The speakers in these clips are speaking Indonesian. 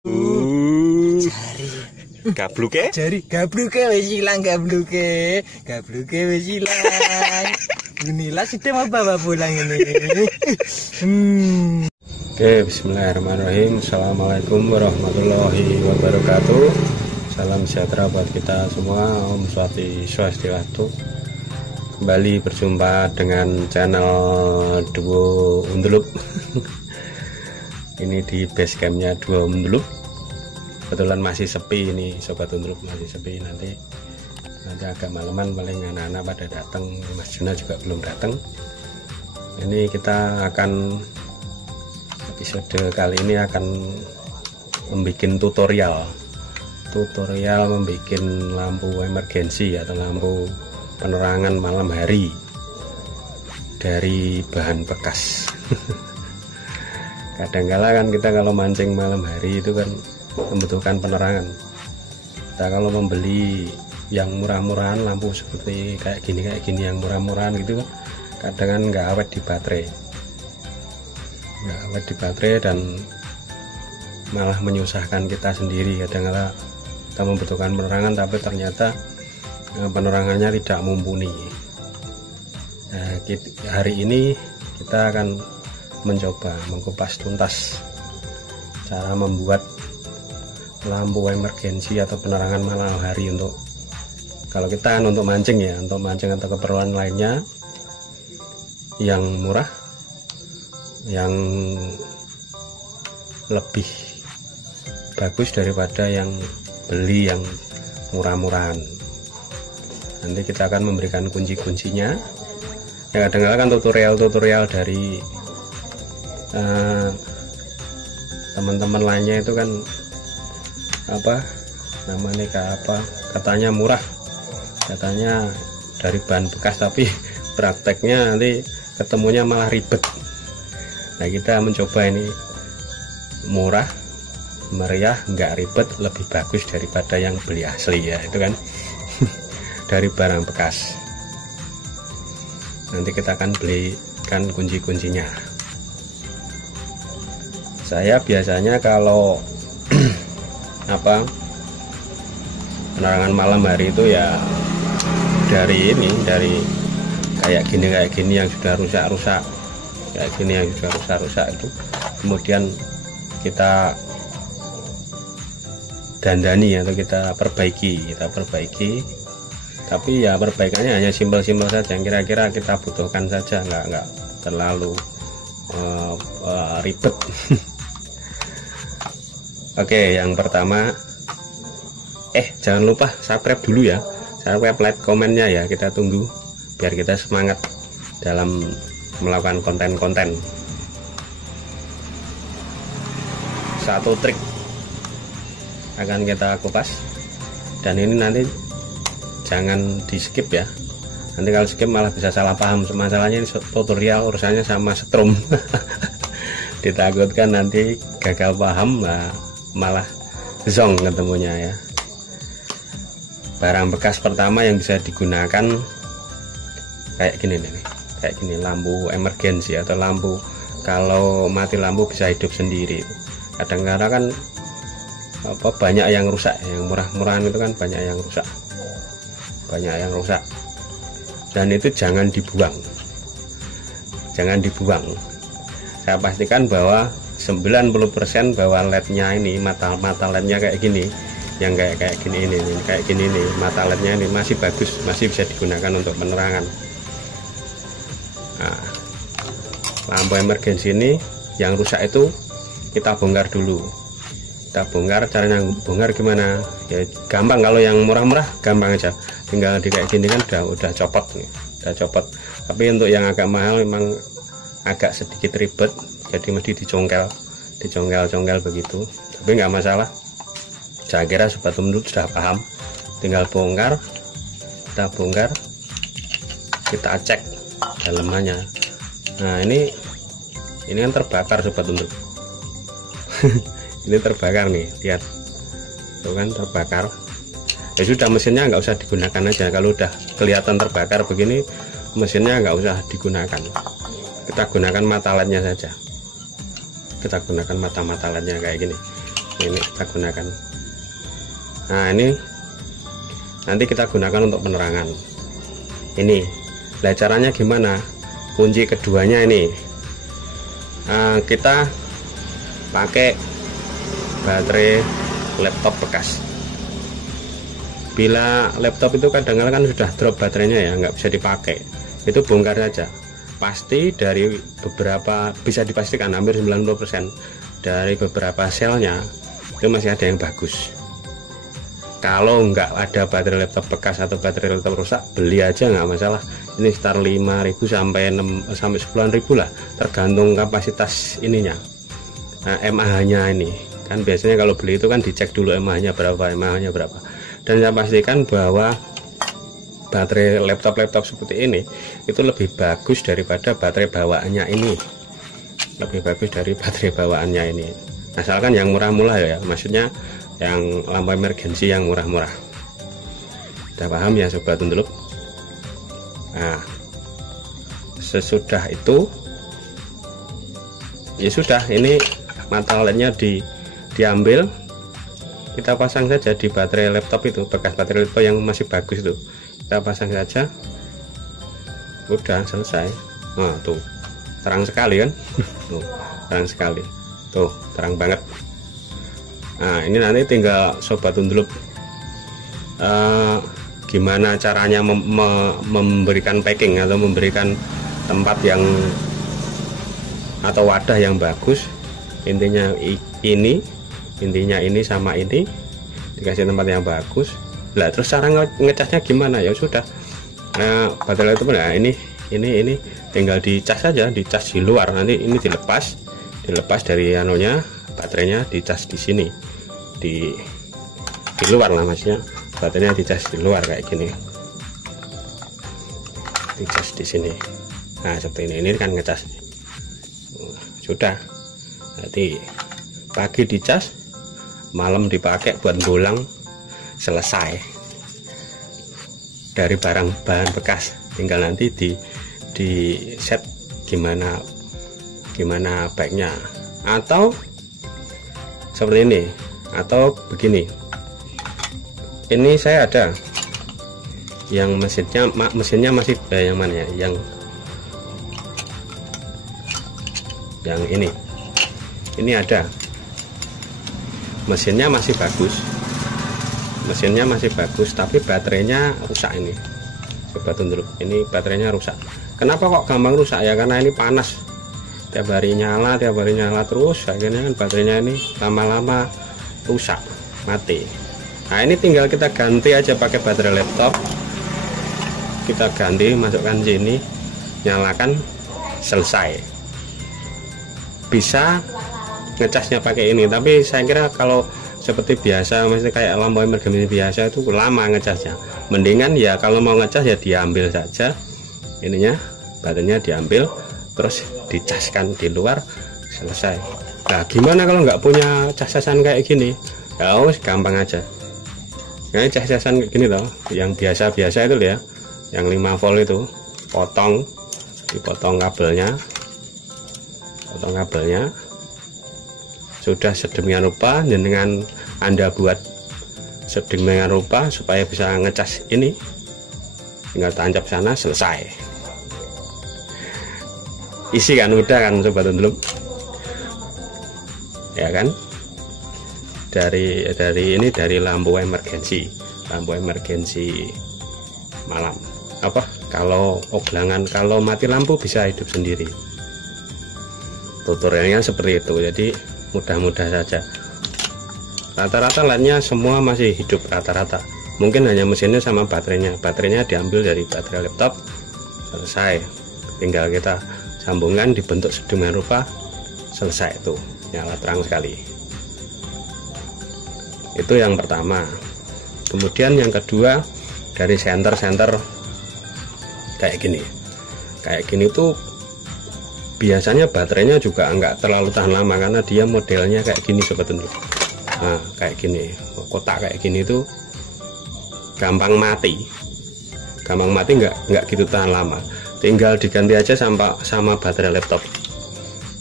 Jari gabluke wis ilang gabluke wis ilang. Inilah sistem apa pulang ini. Oke, bismillahirrahmanirrahim. Assalamualaikum warahmatullahi wabarakatuh. Salam sejahtera buat kita semua. Om Swastiastu. Kembali berjumpa dengan channel Duo Undulup. Ini di base campnya Duo Undulup. Kebetulan masih sepi ini, Sobat Undulup, masih sepi. Nanti agak malaman paling anak-anak pada datang. Mas Juna juga belum datang. Ini kita akan episode kali ini akan membuat tutorial membuat lampu emergensi atau lampu penerangan malam hari dari bahan bekas. Kadang-kala kan kita kalau mancing malam hari itu kan membutuhkan penerangan. Kita kalau membeli yang murah-murahan, lampu seperti kayak gini yang murah-murahan gitu kan, kadang kan nggak awet di baterai, dan malah menyusahkan kita sendiri. Kadang-kala kita membutuhkan penerangan tapi ternyata penerangannya tidak mumpuni. Nah, hari ini kita akan mencoba mengkupas tuntas cara membuat lampu emergensi atau penerangan malam hari untuk kalau kita kan untuk mancing ya, untuk mancing atau keperluan lainnya yang murah, yang lebih bagus daripada yang beli yang murah-murahan. Nanti kita akan memberikan kunci-kuncinya. Ya, kadang-kadang kan tutorial dari teman-teman lainnya itu kan katanya murah, katanya dari bahan bekas, tapi prakteknya nanti ketemunya malah ribet. Nah, kita mencoba ini murah, meriah, nggak ribet, lebih bagus daripada yang beli asli ya, itu kan. Dari barang bekas. Nanti kita akan belikan kunci-kuncinya. Saya biasanya kalau penerangan malam hari itu ya dari kayak gini yang sudah rusak, itu kemudian kita dandani atau kita perbaiki, tapi ya perbaikannya hanya simpel-simpel saja, yang kira-kira kita butuhkan saja, nggak terlalu ribet. Oke, yang pertama jangan lupa subscribe dulu ya, subscribe, like, komennya ya, kita tunggu biar kita semangat dalam melakukan konten-konten. Satu trik akan kita kupas, dan ini nanti jangan di skip ya, nanti kalau skip malah bisa salah paham. Masalahnya ini tutorial urusannya sama setrum. Ditakutkan nanti gagal paham, malah zong ketemunya ya. Barang bekas pertama yang bisa digunakan kayak gini nih, lampu emergensi atau lampu kalau mati lampu bisa hidup sendiri. Kadang-kadang kan banyak yang rusak, yang murah-murahan itu kan banyak yang rusak, dan itu jangan dibuang. Saya pastikan bahwa 90% bahwa lednya ini, mata lednya kayak gini, yang kayak gini ini, mata lednya ini masih bagus, masih bisa digunakan untuk penerangan. Nah, lampu emergensi ini yang rusak itu kita bongkar dulu. Caranya bongkar gimana ya, gampang. Kalau yang murah-murah gampang aja, tinggal di kayak gini kan udah copot. Tapi untuk yang agak mahal memang agak sedikit ribet, jadi mesti dicongkel begitu, tapi nggak masalah. Saya kira Sobat Undulup sudah paham, tinggal kita bongkar, kita cek dalamannya. Nah, ini kan terbakar Sobat Undulup. Ini terbakar nih, lihat tuh kan, terbakar. Ya sudah, mesinnya nggak usah digunakan aja. Kalau udah kelihatan terbakar begini, mesinnya nggak usah digunakan, kita gunakan mata lednya saja. Kita gunakan mata lednya kayak gini. ini kita gunakan. Nah ini nanti kita gunakan untuk penerangan. Ini lah caranya gimana, kunci keduanya ini kita pakai baterai laptop bekas. Bila laptop itu kadang-kadang kan sudah drop baterainya ya, nggak bisa dipakai, itu bongkar saja. Pasti dari beberapa, bisa dipastikan hampir 90% dari beberapa selnya itu masih ada yang bagus. Kalau nggak ada baterai laptop bekas atau baterai laptop rusak, beli aja nggak masalah. Ini sekitar 5.000 sampai 10.000 lah, tergantung kapasitas ininya. Nah, mAh-nya ini kan biasanya kalau beli itu kan dicek dulu mAh-nya berapa, dan saya pastikan bahwa baterai laptop seperti ini itu lebih bagus daripada baterai bawaannya ini, lebih bagus dari baterai bawaannya ini, asalkan yang murah-murah ya, maksudnya yang lampu emergensi yang murah-murah. Udah paham ya sobat Tundeluk? Nah, sesudah itu ya sudah, ini mata LED-nya diambil, kita pasang saja di baterai laptop itu, bekas baterai laptop yang masih bagus itu, kita pasang saja, udah selesai. Nah tuh terang sekali kan. Tuh, terang sekali, tuh terang banget. Nah ini nanti tinggal sobat Tundeluk gimana caranya memberikan packing atau memberikan tempat yang atau wadah yang bagus. Intinya ini sama ini dikasih tempat yang bagus lah. Terus cara ngecasnya gimana, ya sudah, baterai itu nah ini tinggal dicas saja, dicas di luar. Nanti ini dilepas dari anunya, baterainya dicas di sini, di luar lah, maksudnya baterainya dicas di luar kayak gini, dicas di sini. Nah seperti ini kan ngecas. Sudah, nanti pagi dicas, malam dipakai buat bolang, selesai. Dari bahan bekas tinggal nanti di set gimana baiknya, atau seperti ini atau begini. Ini saya ada yang mesinnya masih yang mana ya, yang ini ada, mesinnya masih bagus, tapi baterainya rusak. Ini sobat Tundeluk, ini baterainya rusak. Kenapa kok gampang rusak ya, karena ini panas, tiap hari nyala terus, akhirnya kan baterainya ini lama-lama rusak, mati. Nah ini tinggal kita ganti aja pakai baterai laptop, kita ganti, masukkan sini, nyalakan, selesai. Bisa ngecasnya pakai ini, tapi saya kira kalau seperti biasa, maksudnya kayak lampu emergensi biasa itu lama ngecasnya. Mendingan ya kalau mau ngecas ya diambil saja ininya, baterainya diambil, terus dicaskan di luar, selesai. Nah gimana kalau nggak punya cas-casan kayak gini? Ya gampang aja. Nah cas-casan kayak gini loh, yang biasa-biasa itu ya, yang 5 volt itu, dipotong kabelnya, sudah sedemikian rupa, dengan Anda buat sedemikian rupa supaya bisa ngecas ini, tinggal tancap sana, selesai. Isi kan, udah kan sobat Tundeluk ya kan. Dari lampu emergensi malam, apa kalau oglangan, kalau mati lampu bisa hidup sendiri. Tutorialnya seperti itu, jadi mudah-mudah saja. Rata-rata LED-nya semua masih hidup rata-rata, mungkin hanya mesinnya sama baterainya diambil dari baterai laptop, selesai. Tinggal kita sambungkan, dibentuk sedemikian rupa, selesai. Itu nyala terang sekali. Itu yang pertama. Kemudian yang kedua, dari senter kayak gini tuh biasanya baterainya juga enggak terlalu tahan lama, karena dia modelnya kayak gini sobat Tundeluk. Nah kayak gini, kotak kayak gini tuh gampang mati, nggak gitu tahan lama. Tinggal diganti aja sama baterai laptop,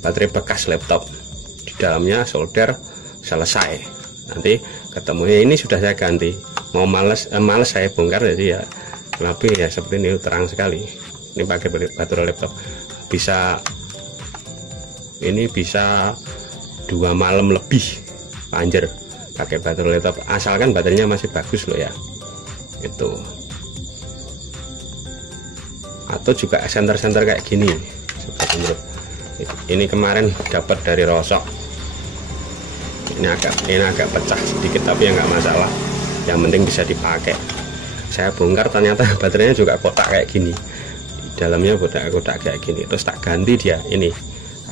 baterai bekas laptop, di dalamnya solder selesai. Nanti ketemunya ini sudah saya ganti, mau males saya bongkar, jadi ya lebih ya seperti ini, terang sekali. Ini pakai baterai laptop bisa, ini bisa 2 malam lebih anjir pakai baterai laptop, asalkan baterainya masih bagus loh ya. Itu atau juga senter-senter kayak gini. Ini kemarin dapat dari Rosok, ini agak pecah sedikit tapi ya nggak masalah, yang penting bisa dipakai. Saya bongkar ternyata baterainya juga kotak kayak gini, di dalamnya kotak kayak gini. Terus tak ganti dia, ini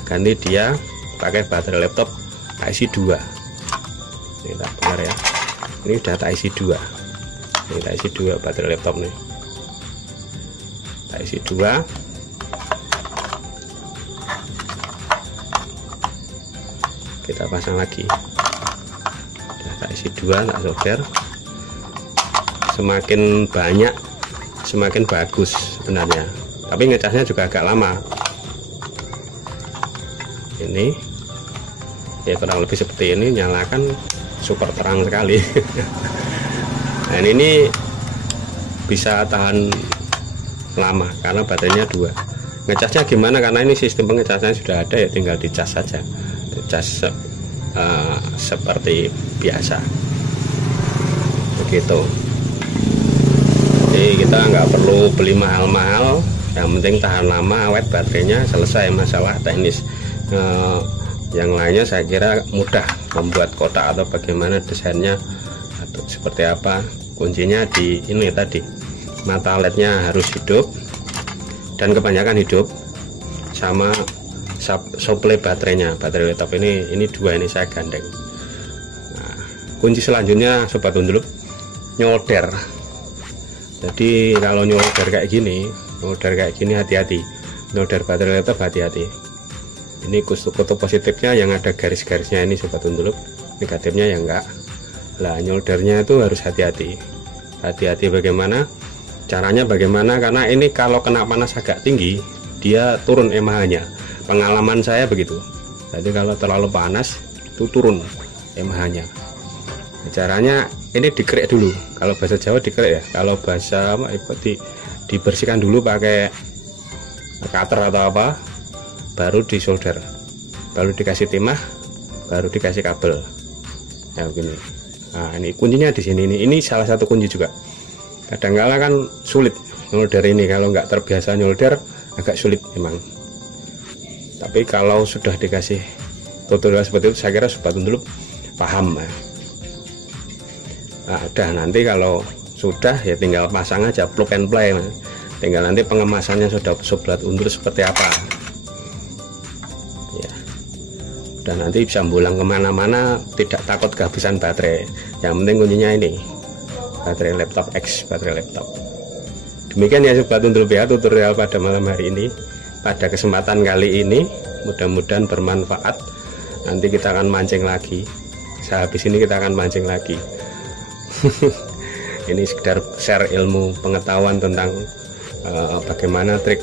ganti dia pakai baterai laptop isi 2. Ini tak bongkar ya, ini udah tak isi 2, ini tak isi 2 baterai laptop nih, tak isi 2. Kita pasang lagi, udah tak isi 2, tak solder. Semakin banyak semakin bagus sebenarnya, tapi ngecasnya juga agak lama. Ini ya kurang lebih seperti ini, nyalakan super terang sekali. Dan ini bisa tahan lama karena baterainya 2. Ngecasnya gimana, karena ini sistem pengecasnya sudah ada ya, tinggal dicas saja, cas seperti biasa begitu. Jadi kita nggak perlu beli mahal-mahal, yang penting tahan lama, awet baterainya, selesai masalah teknis. Yang lainnya saya kira mudah, membuat kotak atau bagaimana desainnya atau seperti apa. Kuncinya di ini tadi, mata LED-nya harus hidup dan kebanyakan hidup, sama supply baterainya. Baterai laptop ini 2, ini saya gandeng. Nah, kunci selanjutnya sobat undulup, nyolder. Jadi kalau nyolder kayak gini hati-hati, nyolder baterai laptop hati-hati. Ini kutub positifnya yang ada garis-garisnya ini sobat undulup, negatifnya ya enggak. Lah nyoldernya itu harus hati-hati. Hati-hati bagaimana? Caranya bagaimana? Karena ini kalau kena panas agak tinggi, dia turun EMH-nya. Pengalaman saya begitu. Jadi kalau terlalu panas itu turun EMH-nya. Caranya ini dikerek dulu. Kalau bahasa Jawa dikerek ya. Kalau bahasa dibersihkan dulu pakai cutter atau apa, baru disolder, baru dikasih timah, baru dikasih kabel. Ya begini. Nah ini kuncinya di sini. Ini salah satu kunci juga. Kadang-kala kan sulit nyolder ini, kalau nggak terbiasa nyolder agak sulit memang. Tapi kalau sudah dikasih tutorial seperti itu, saya kira sobat undulup paham ya. Nah, udah nanti kalau sudah ya tinggal pasang aja, plug and play. Tinggal nanti pengemasannya sudah sobat undulup seperti apa ya. Dan nanti bisa pulang kemana-mana, tidak takut kehabisan baterai. Yang penting kuncinya ini, baterai laptop X, baterai laptop. Demikian ya sobat undulup ya, tutorial pada malam hari ini. Pada kesempatan kali ini mudah-mudahan bermanfaat. Nanti kita akan mancing lagi, sehabis ini kita akan mancing lagi. Ini sekedar share ilmu pengetahuan tentang bagaimana trik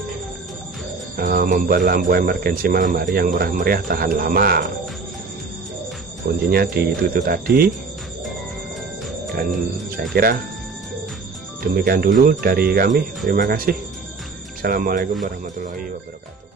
membuat lampu emergensi malam hari yang murah meriah, tahan lama. Kuncinya di itu tadi. Dan saya kira demikian dulu dari kami. Terima kasih. Assalamualaikum warahmatullahi wabarakatuh.